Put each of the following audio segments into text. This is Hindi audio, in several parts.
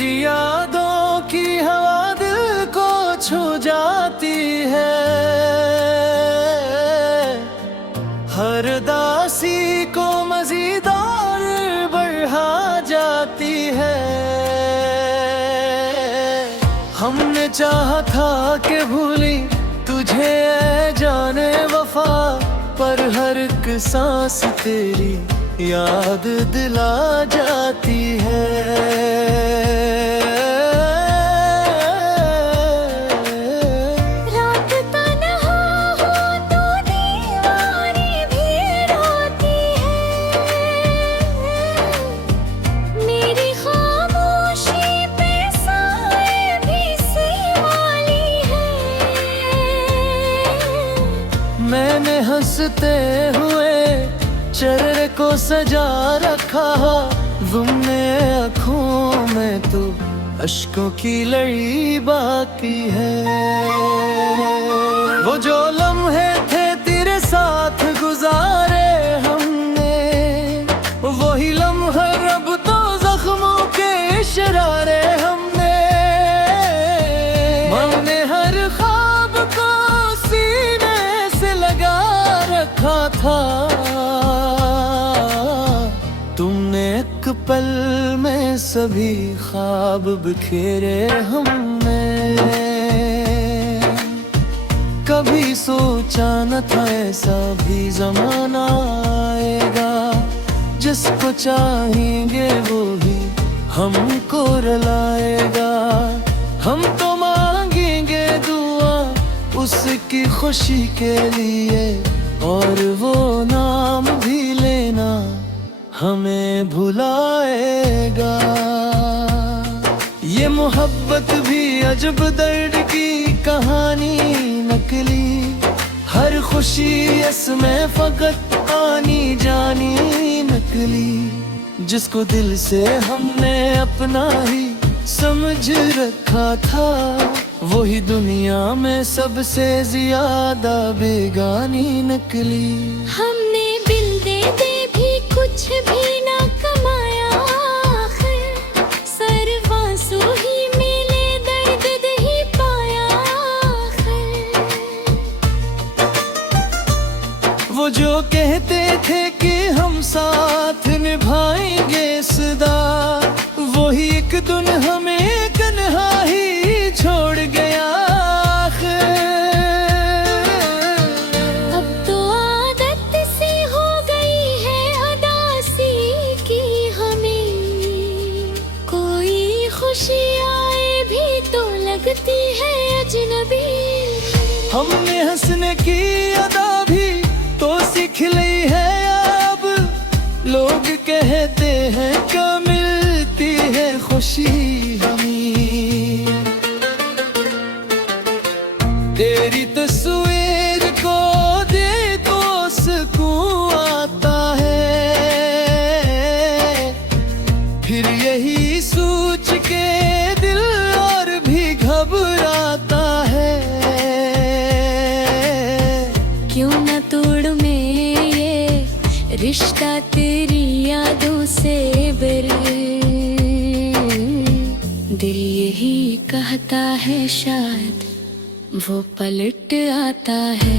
तेरी यादों की हवा दिल को छू जाती है, हर दासी को मजीद और बढ़ा जाती है। हमने चाहा था कि भूली तुझे ऐ जाने वफा, पर हर एक सांस तेरी याद दिला जाती है। रात तन्हा हो तो दीवानी भी रोती है, मेरी खामोशी पे साए भी वाली है। मैंने हंसते हुए चेहरे को सजा रखा, तुमने आँखों में तो अश्कों की लड़ी बाकी है। वो जो लम्हे थे तेरे साथ गुजारे हमने, वही लम्हा अब तो जख्मों के शरारे हमने। हमने हर ख्वाब को सीने से लगा रखा था, तुमने एक पल में सभी ख्वाब बिखेरे हमने। कभी सोचा न था ऐसा भी जमाना आएगा, जिसको चाहेंगे वो ही हमको रुलाएगा। हम तो मांगेंगे दुआ उसकी खुशी के लिए, और वो नाम भी लेना हमें भुलाएगा। ये मोहब्बत भी अजब दर्द की कहानी नकली, हर खुशी इसमें फकत आनी जानी नकली। जिसको दिल से हमने अपना ही समझ रखा था, वही दुनिया में सबसे ज्यादा बेगानी नकली। हमने बिल दे दे भी कुछ भी ना कमाया, आखिर सर्वांसु ही मिले दर्द दे ही पाया आखिर। वो जो कहते थे कि हम साथ निभाएंगे सदा, वही एक दिन हमें कन्हा ही छोड़ गया आखिर। अब तो आदत सी हो गई है उदासी की हमें, कोई खुशी आए भी तो लगती है अजनबी। हमने हंसने की अदा भी तो सीख ली है अब, लोग कहते हैं कि मिलती है खुशी हमें। तेरी तस्वीर को दे तो सुकून आता है, फिर यही सोच के दिल और भी घबराता है। क्यों न तोड़ में ये रिश्ता तेरी यादों से बरे, दिल यही कहता है शायद वो पलट आता है।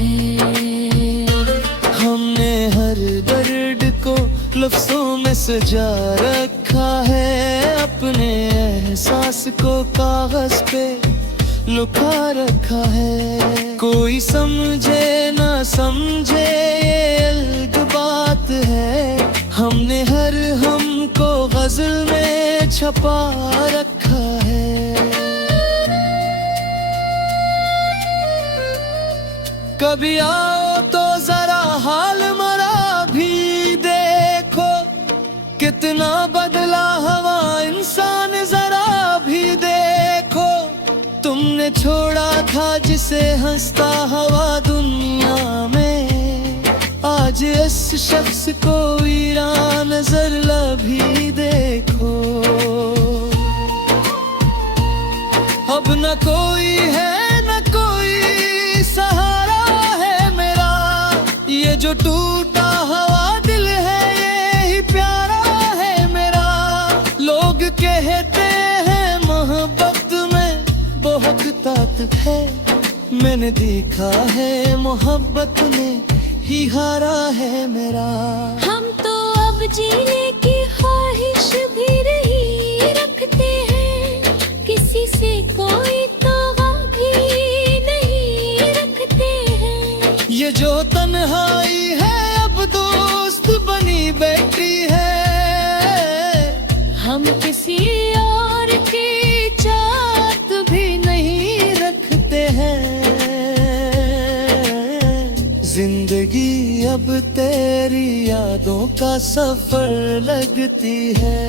हमने हर दर्द को लफ्जों में सजा रखा है, अपने एहसास को कागज पे लुका रखा है। कोई समझे ना समझे ये अलग बात है, हमने हर हमको गजल में छपा रखा है। कभी आओ तो जरा हाल मरा भी देखो, कितना बदला हवा इंसान जरा भी देखो। तुमने छोड़ा था जिसे हंसता हवा दुनिया में, आज इस शख्स को वीरान नजर भी देखो। अब न कोई है न कोई सहारा है मेरा, ये जो टूटा हुआ दिल है ये ही प्यारा है मेरा। लोग कहते हैं वो हक तात है, मैंने देखा है मोहब्बत में ही हारा है मेरा। हम तो अब जीने की ख्वाहिश भी नहीं रखते हैं, किसी से कोई तौबा भी नहीं रखते हैं। ये जो तन्हाई है अब दोस्त बनी बैठी है, हम किसी और की चाहत भी नहीं रखते हैं। जिंदगी अब तेरी यादों का सफर लगती है,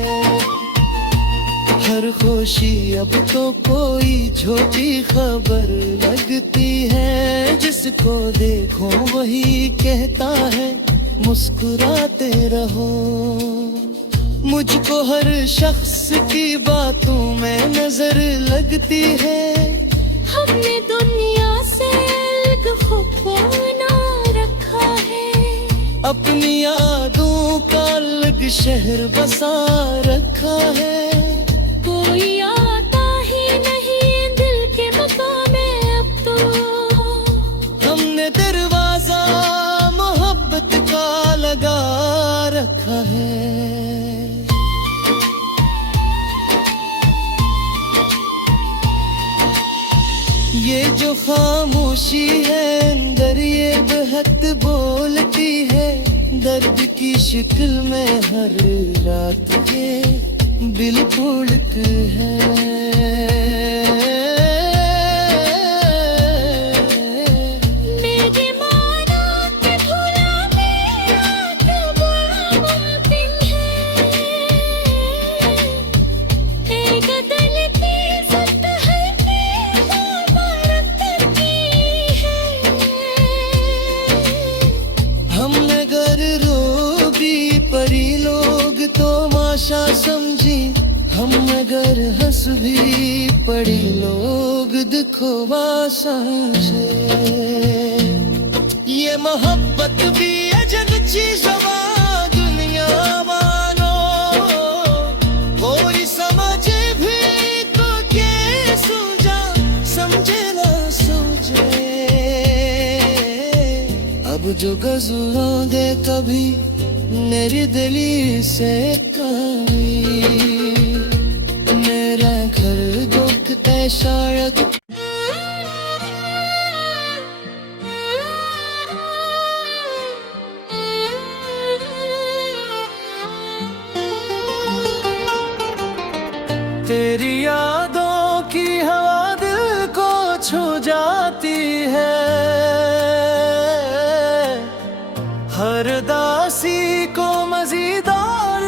हर खुशी अब तो कोई झूठी खबर लगती है। जिसको देखो वही कहता है मुस्कुराते रहो, मुझको हर शख्स की बातों में नजर लगती है। हमने दुनिया से अलग खुद को बना रखा है, अपनी यादों का अलग शहर बसा रखा है। कोई आता ही नहीं दिल के मकाम में अब तो, हमने दरवाजा मोहब्बत का लगा रखा है। ये जो खामोशी है अंदर ये बेहद बोलती है, दर्द की शिकल में हर रात ये बिल्कुल है। मेरे माना के भुला मेरा कब मुमकिन है, एक दिल की इज्जत है हमने घर रोबी परी लोग तो माशा समझी, हम अगर हंस भी पड़ी लोग दिखो समझे। ये मोहब्बत भी अजब चीज दुनिया मानो, कोई समझे भी तो क्या सूझा समझे ना सूझे। अब जो गजरों दे कभी मेरी दिली से कभी, मेरा घर दुखते शायद। तेरी यादों की हवा दिल को छू जाती है, हर दासी को मजीद और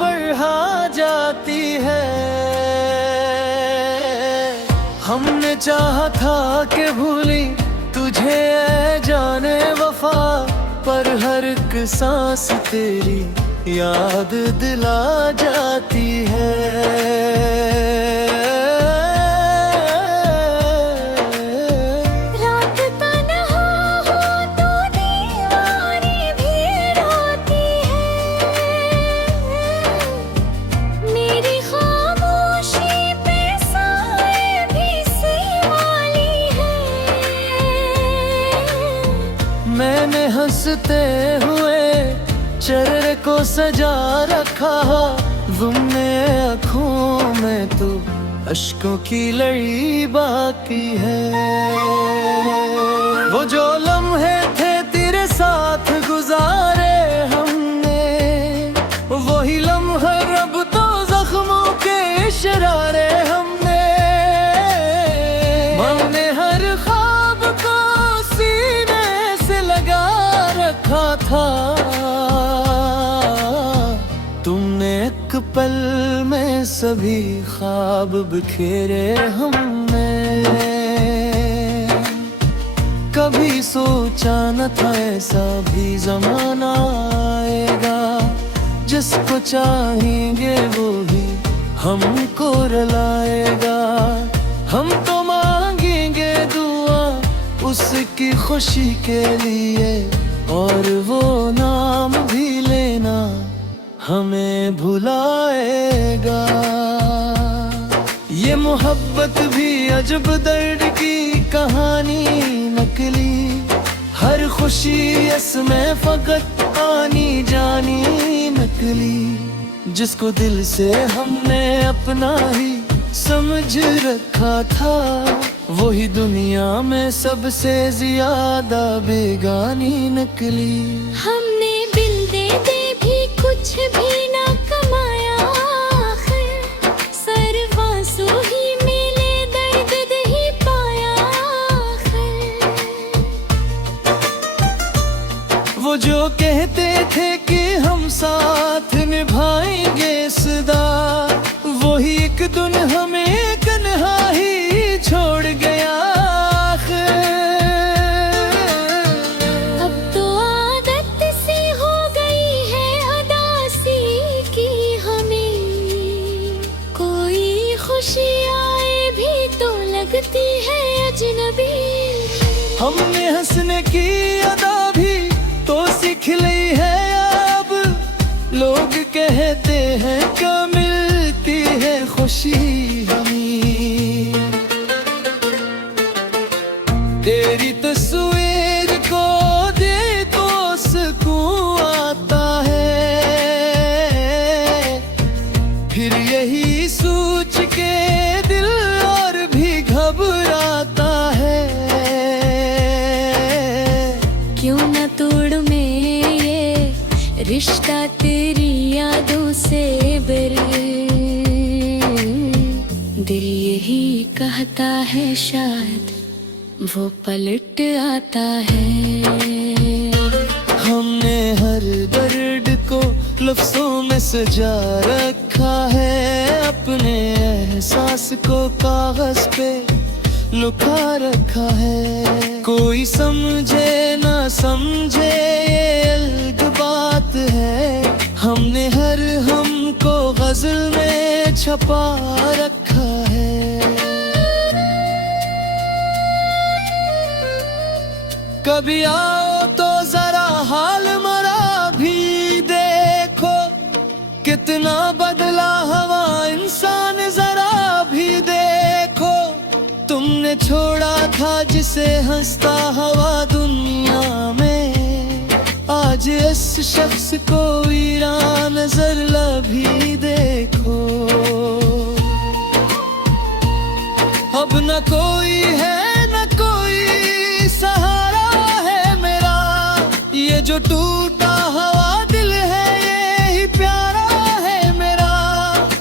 बढ़ा जाती है। हमने चाहा था कि भूली तुझे ऐ जाने वफा, पर हर एक सांस तेरी याद दिला जाती है। मैंने हंसते हुए चेहरे को सजा रखा, तुमने आँखों में तो अश्कों की लड़ी बाकी है। वो जो लम्हे थे तेरे साथ गुजारे हमने, वही लम्हा रब तो जख्मों के इशरारे हमने। हमने हर ख्वाब को सीने से लगा रखा था, तुमने एक पल में सभी ख्वाब बिखेरे हमने। कभी सोचा न था ऐसा भी जमाना आएगा, जिसको चाहेंगे वो ही हमको रुलाएगा। हम तो मांगेंगे दुआ उसकी खुशी के लिए, और वो नाम भी लेना हमें भुलाएगा। ये मोहब्बत भी अजब दर्द की कहानी नकली, हर खुशी इसमें फकत आनी जानी नकली। जिसको दिल से हमने अपना ही समझ रखा था, वही दुनिया में सबसे ज्यादा बेगानी नकली। हमने बिल दे दे भी कुछ भी ना कमाया, आखिर सर्व आंसू ही मिले, दर्द दे ही पाया आखिर। वो जो कहते थे कि हम साथ निभाएंगे सदा, वही एक दिन हमें कन्हा ही छोड़ गया आखिर। अब तो आदत सी हो गई है उदासी की हमें, कोई खुशी आए भी तो लगती है अजनबी। हमने हंसने की अदा भी तो सीख ली है अब, लोग कहते हैं कि मिलती है खुशी हमें। तेरी तस्वीर को दे तो सुकून आता है, फिर यही सोच के दिल और भी घबराता है। क्यों न तोड़ में ये रिश्ता तेरी यादों से बर, दिल यही कहता है शायद वो पलट आता है। हमने हर दर्द को लफ्जों में सजा रखा है, अपने एहसास को कागज पे लुका रखा है। कोई समझे ना समझे ये अलग बात है, हमने हर हमको गजल में छपा रखा है। कभी आओ तो जरा हाल मरा भी देखो, कितना बदला हवा इंसान जरा भी देखो। तुमने छोड़ा था जिसे हंसता हवा दुनिया में, आज इस शख्स को वीरान नजर लभी देखो। अब न कोई है न कोई सहारा है मेरा, ये जो टूटा हुआ दिल है ये ही प्यारा है मेरा।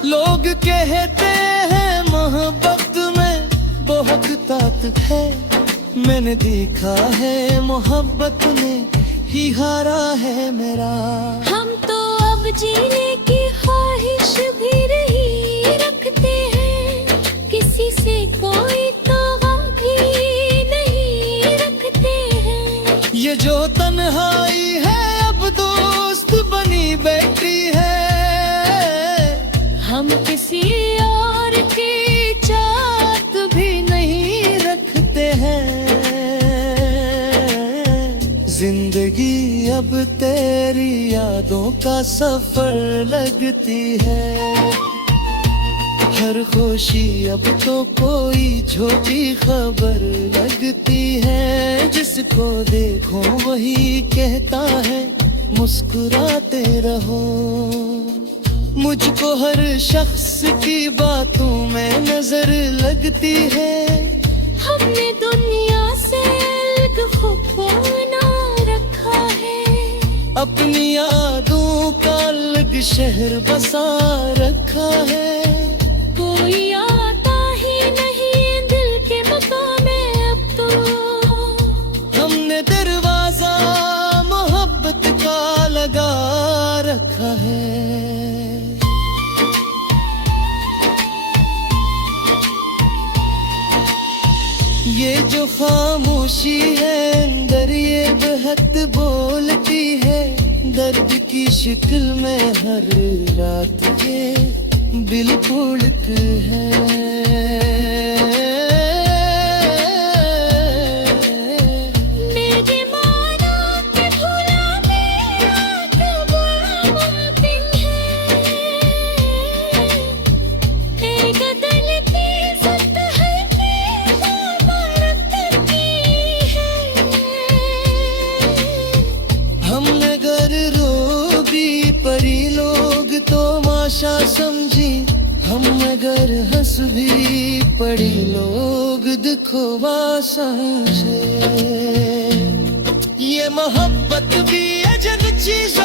लोग कहते हैं मोहब्बत में बहुत ताकत है, मैंने देखा है मोहब्बत में ही हारा है मेरा। हम तो अब जीने की ख्वाहिश भी नहीं रखते हैं, किसी से कोई तो गम भी नहीं रखते हैं। ये जो तन्हाई है अब दोस्त बनी बैठी है, हम किसी और की चाहत भी नहीं रखते हैं। जिंदगी अब तेरी यादों का सफर लगती है, हर खुशी अब तो कोई छोटी खबर लगती है। जिसको देखो वही कहता है मुस्कुराते रहो, मुझको हर शख्स की बातों में नजर लगती है। हमने दुनिया से अलग खुद को बना रखा है, अपनी यादों का अलग शहर बसा रखा है। कोई आता ही नहीं दिल के मकाम में अब तो, हमने दरवाजा मोहब्बत का लगा रखा है। ये जो खामोशी है अंदर ये बेहद बोलती है, दर्द की शिकल में हर रात ये बिल्कुल है। मेरे माना के भुला मेरा तो बड़ा मुमकिन है, एक गदल की गर हंस भी पड़ी लोग दिखोवा से। ये मोहब्बत भी अजब चीज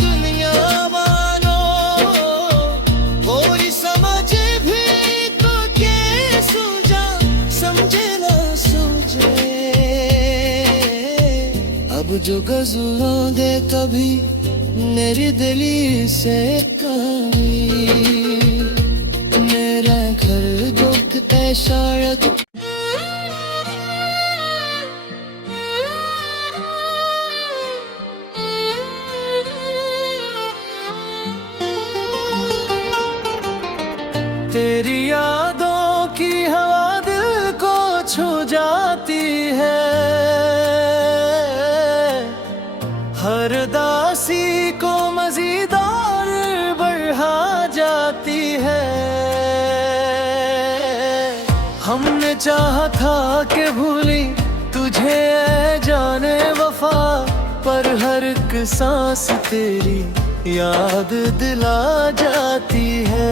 दुनिया मानो, कोई समझ भी तो के सूझा समझे ना सूझे। अब जो गजलों दे कभी मेरी दिली से कहीं, मेरा घर दुख है शायद। तेरी यादों की हवा दिल को छू जाती है, हर दासी को मजीद और बढ़ा जाती है। हमने चाहा था कि भूली तुझे ऐ जाने वफा, पर हर एक सांस तेरी याद दिला जाती है।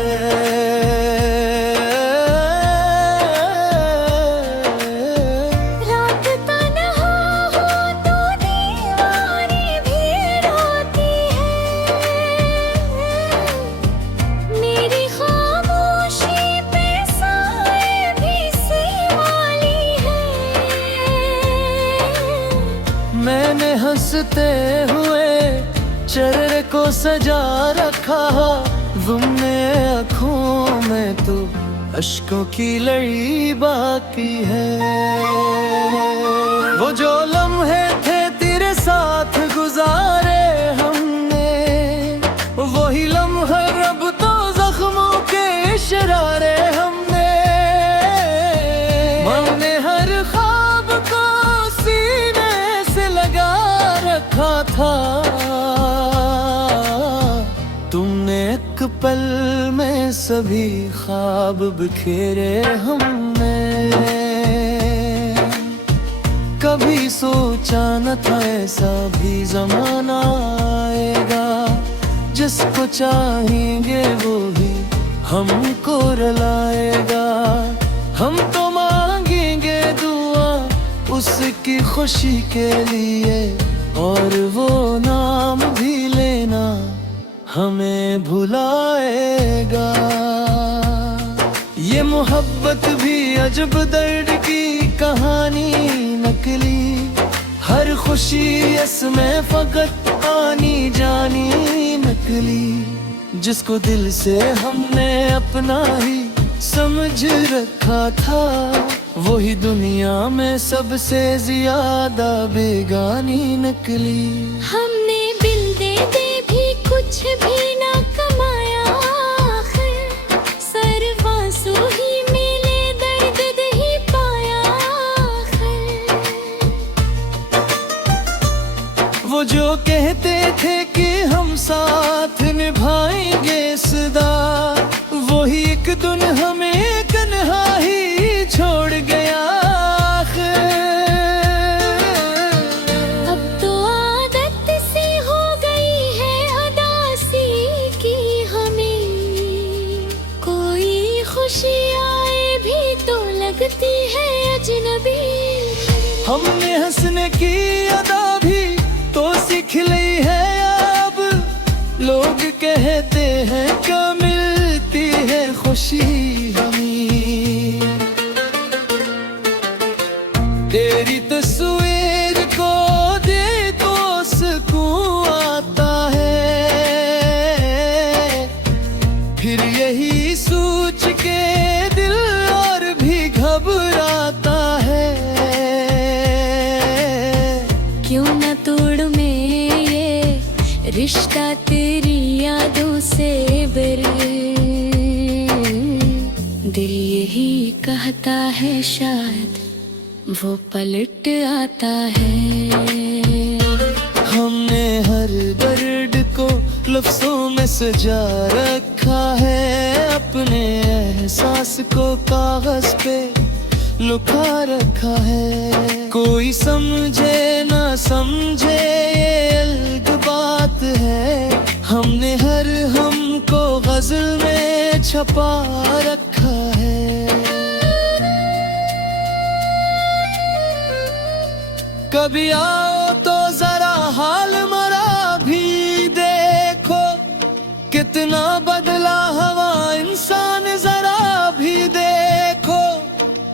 मैंने हंसते हुए चेहरे को सजा रखा, तुमने आँखों में तो अश्कों की लड़ी बाकी है। वो जो लम्हे थे तेरे साथ गुजारे हमने, वही लम्हे अब तो जख्मों के इशरारे हमने। हमने हर ख्वाब को सीने से लगा रखा था, तुमने एक पल में सभी ख्वाब बिखेरे हमने। कभी सोचा न था ऐसा भी जमाना आएगा, जिसको चाहेंगे वो भी हमको रुलाएगा। हम तो मांगेंगे दुआ उसकी खुशी के लिए, और वो नाम भी लेना हमें भुलाएगा। ये मोहब्बत भी अजब दर्द की कहानी नकली, हर खुशी इसमें फकत आनी जानी नकली। जिसको दिल से हमने अपना ही समझ रखा था, वही दुनिया में सबसे ज्यादा बेगानी नकली। हमने बिल दे दे भी कुछ भी ना कमाया, आखिर सर्वांसु ही मिले दर्द दही पाया। वो जो कहते थे कि हम साथ निभाएंगे सदा, वही एक दिन हमें कन्हा ही छोड़ गया। अब तो आदत सी हो गई है अदासी की हमें, कोई खुशी आए भी तो लगती है अजनबी। हमने हंसने की अदा भी तो सीख ली है अब, लोग कहते हैं क्या मिलती है खुशी हमें। तेरी तस्वीर को दे तो सुकून आता है, फिर यही सोच के दिल और भी घबराता है। क्यों न तोड़ में ये रिश्ता तेरी यादों से बरे, दिल यही कहता है शायद वो पलट आता है। हमने हर दर्द को लफ्जों में सजा रखा है, अपने एहसास को कागज पे लुका रखा है। कोई समझे ना समझे ये अलग बात है, हमने हर हमको गजल में छपा रखा है। कभी आओ तो जरा हाल मरा भी देखो, कितना बदला हवा इंसान जरा भी देखो।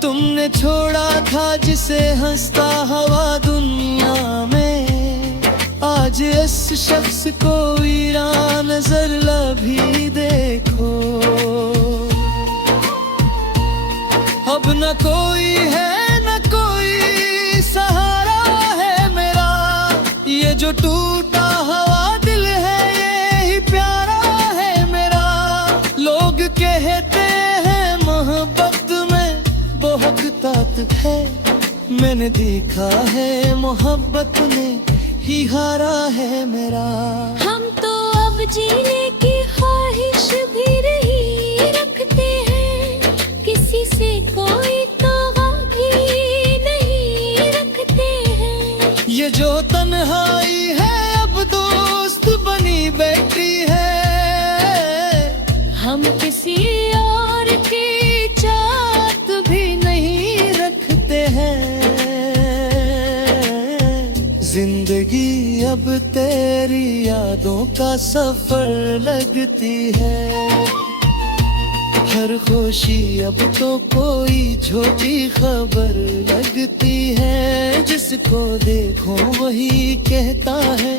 तुमने छोड़ा था जिसे हंसता हवा दुनिया में, आज इस शख्स को वीरान नजर भी देखो। अब न कोई है न कोई सहारा है मेरा, ये जो टूटा हुआ दिल है ये ही प्यारा है मेरा। लोग कहते हैं मोहब्बत में बहुत ताकत है, मैंने देखा है मोहब्बत में ही हारा है मेरा। हम तो अब जीने की ख्वाहिश भी नहीं रखते हैं, किसी से कोई तौबा भी नहीं रखते हैं। ये जो तन्हाई है अब दोस्त बनी बैठी है, हम किसी और की चाहत भी नहीं रखते हैं। जिंदगी अब तेरी यादों का सफर लगती है, हर खुशी अब तो कोई छोटी खबर लगती है। जिसको देखो वही कहता है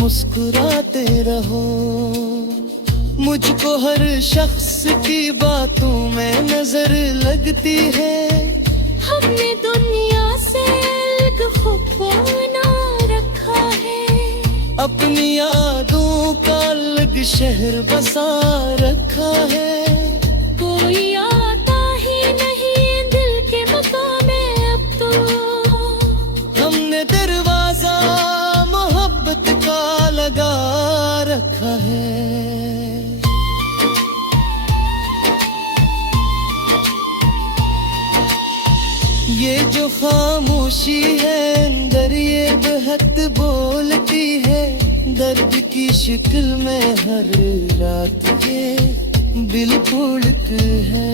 मुस्कुराते रहो, मुझको हर शख्स की बातों में नजर लगती है। हमने दुनिया से अलग खुद को बना रखा है, अपनी यादों का अलग शहर बसा रखा है। कोई आता ही नहीं दिल के मकाम में अब तो, हमने दरवाजा मोहब्बत का लगा रखा है। ये जो खामोशी है अंदर ये बेहद बोलती है, दर्द की शिक्ल में हर रात ये बिल्कुल है।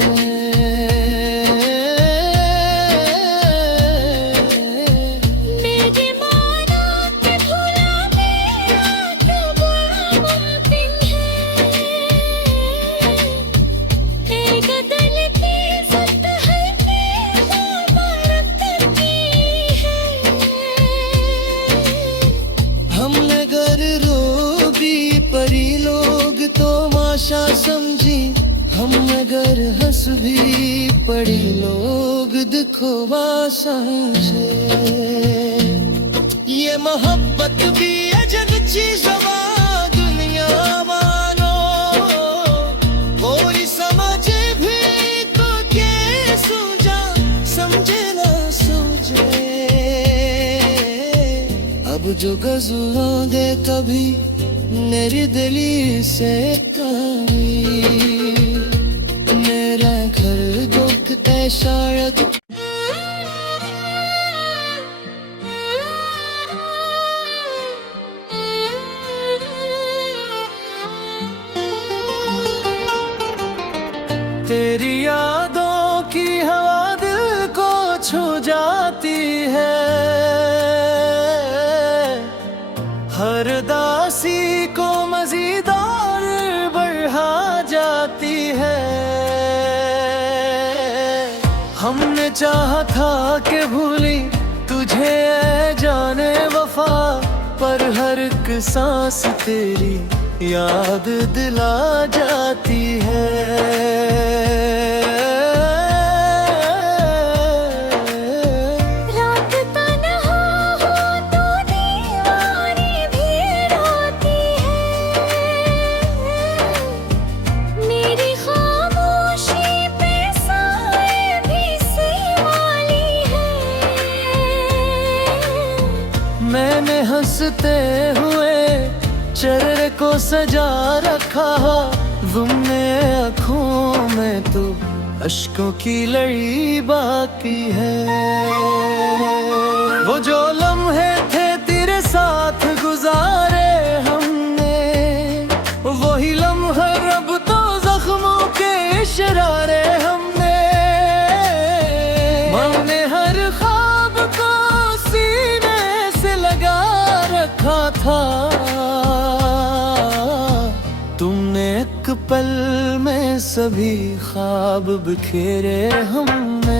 मेरे माना के भुला मेरा क्या बड़ा मुमकिन है, एक दिल की इज्जत है हमने घर रोबी परी लोग तो माशा समझी, हम मगर हंस भी पड़ी लोग दिखो बासा से। ये मोहब्बत भी अजब चीज दुनिया मानो, कोई समझे भी तो के सूझा समझे ना सूझे। अब जो गजरों दे कभी मेरी दिली से कहीं, मेरा घर दुख है शायद। तेरी यादों की हवा दिल को छू जाती है, हर दासी को मजीद और बढ़ा जाती है। हमने चाहा था कि भूली तुझे ऐ जाने वफा, पर हर एक सांस तेरी याद दिला जाती है। मैंने हंसते हुए चेहरे को सजा रखा, तुमने आँखों में तो अश्कों की लड़ी बाकी है। वो जो लम्हे थे तेरे साथ गुजारे हमने, वही लम्हा अब तो जख्मों के था। तुमने एक पल में सभी ख्वाब बिखेरे हमने।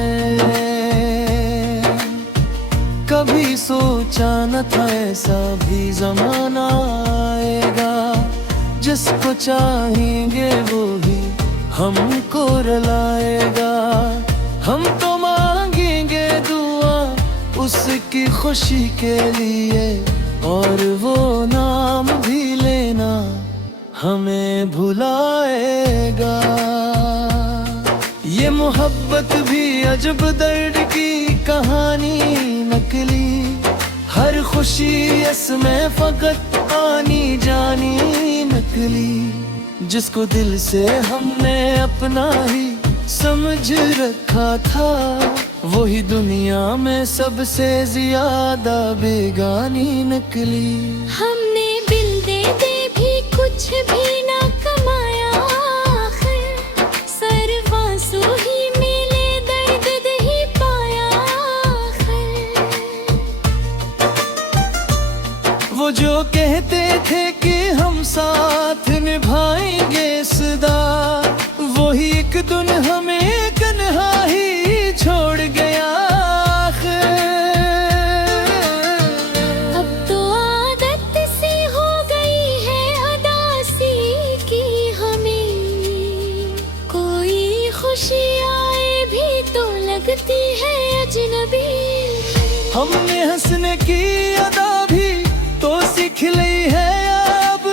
कभी सोचा न था ऐसा भी जमाना आएगा, जिसको चाहेंगे वो ही हमको रुलाएगा। हम तो मांगेंगे दुआ उसकी खुशी के लिए, और वो नाम भी लेना हमें भुलाएगा। ये मोहब्बत भी अजब दर्द की कहानी नकली, हर खुशी इसमें फकत आनी जानी नकली। जिसको दिल से हमने अपना ही समझ रखा था, वही दुनिया में सबसे ज्यादा बेगानी निकली। हमने बिल दे दे भी कुछ भी ना कमाया, आखिर सर्वांसु ही मिले दर्द ही पाया। आखिर वो जो कहते थे कि हम साथ निभाएंगे सदा, वही एक दिन हमें कन्हा ही छोड़ गया। अब तो आदत सी हो गई है अदासी की हमें, कोई खुशी आए भी तो लगती है अजनबी। हमने हंसने की अदा भी तो सीख ली है अब,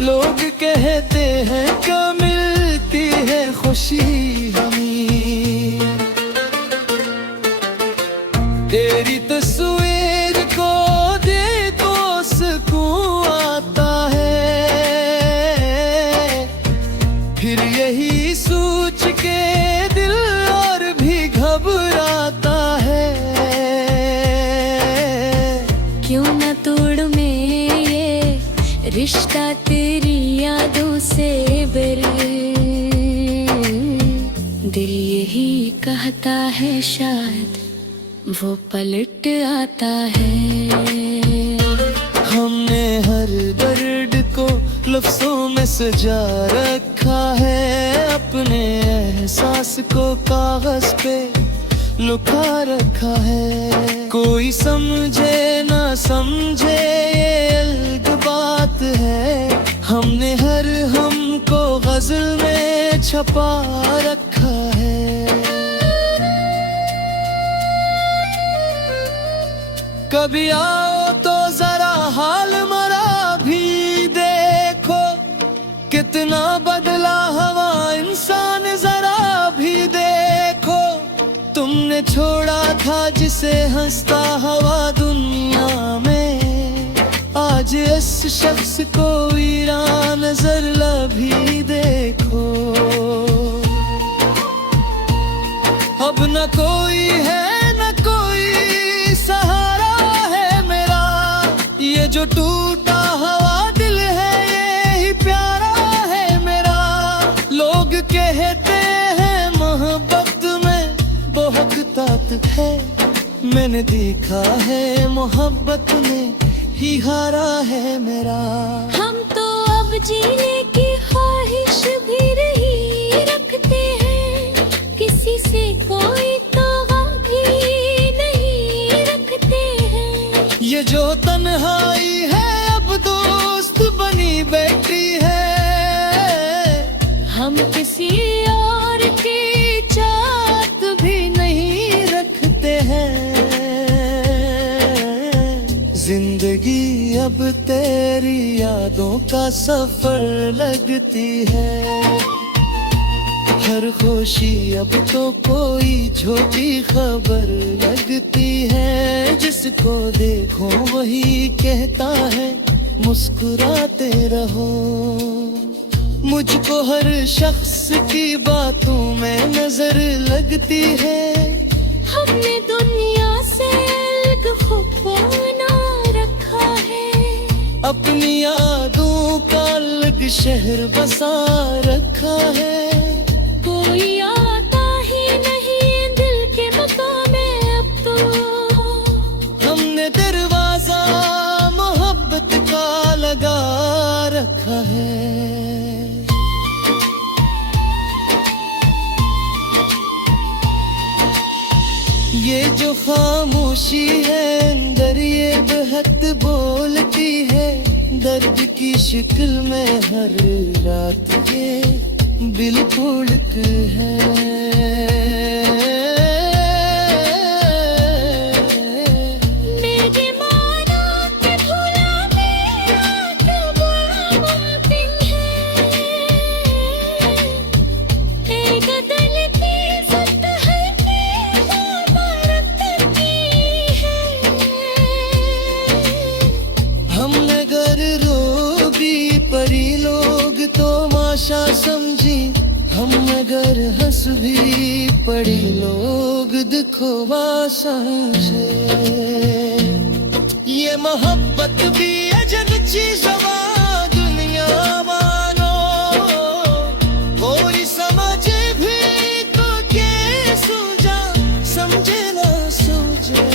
लोग कहते हैं क्या मिलती है खुशी हमें। तेरी तस्वीर को देखो सुकून आता है, फिर यही सोच के दिल और भी घबराता है। क्यों न तोड़ में ये रिश्ता तेरी यादों से बरे, दिल यही कहता है शायद वो पलट आता है। हमने हर दर्द को लफ्जों में सजा रखा है, अपने एहसास को कागज पे लुका रखा है। कोई समझे ना समझे ये अलग बात है, हमने हर हमको गजल में छपा रखा है। कभी आओ तो जरा हाल मरा भी देखो, कितना बदला हवा इंसान जरा भी देखो। तुमने छोड़ा था जिसे हंसता हवा दुनिया में, आज इस शख्स को वीरान नजर भी देखो। अब न कोई है न कोई सहारा है मेरा, ये जो टूटा हुआ दिल है ये ही प्यारा है मेरा। लोग कहते हैं मोहब्बत में बहुत ताकत है, मैंने देखा है मोहब्बत में ही हारा है मेरा। हम तो अब जीने की ख्वाहिश भी नहीं रखते हैं, किसी से कोई तो गम भी नहीं रखते हैं। ये जो तन्हाई है अब दोस्त बनी बैठी है, हम किसी और की चाहत भी नहीं रखते हैं। जिंदगी अब तेरी यादों का सफर लगती है, हर खुशी अब तो कोई झूठी खबर लगती है। जिसको देखो वही कहता है मुस्कुराते रहो, मुझको हर शख्स की बातों में नजर लगती है। हमने दुनिया से अलग खुद को बना रखा है, अपनी यादों का अलग शहर बसा रखा है। कोई आता ही नहीं दिल के मकाम में अब तो, हमने दरवाजा मोहब्बत खामोशी है अंदर ये बेहद बोलती है, दर्द की शिक्ल में हर रात ये बिल्कुल है। मेरे माना के भुला मेरा कब मुमकिन है, एक दिल की ज़िद है कि मुबारक की है। हमने घर रोबी परी लोग तो माशा समझी, हम अगर हंस भी पड़ी लोग दिखो बासा से। ये मोहब्बत भी अजब चीज़ दुनिया मानो, कोई समझे भी तो के सूझा समझे ना सूझे।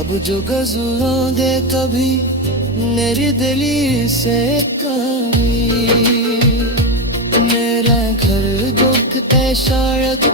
अब जो गज़लों दे कभी मेरी दिली से कभी, मेरा घर दुख है शायद